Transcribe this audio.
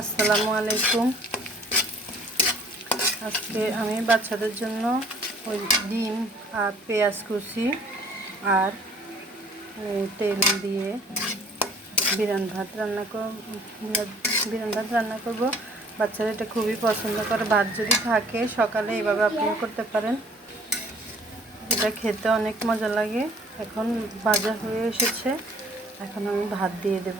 আসসালামু আলাইকুম। আজকে আমি বাচ্চাদের জন্য ওই ডিম আর পেঁয়াজ কুচি আর তেল দিয়ে বিরান ভাত রান্না করব। বাচ্চারা এটা খুবই পছন্দ করে। ভাত যদি থাকে সকালে এইভাবে আপনিও করতে পারেন। এটা খেতে অনেক মজা লাগে। এখন ভাজা হয়ে এসেছে, এখন আমি ভাত দিয়ে দেব।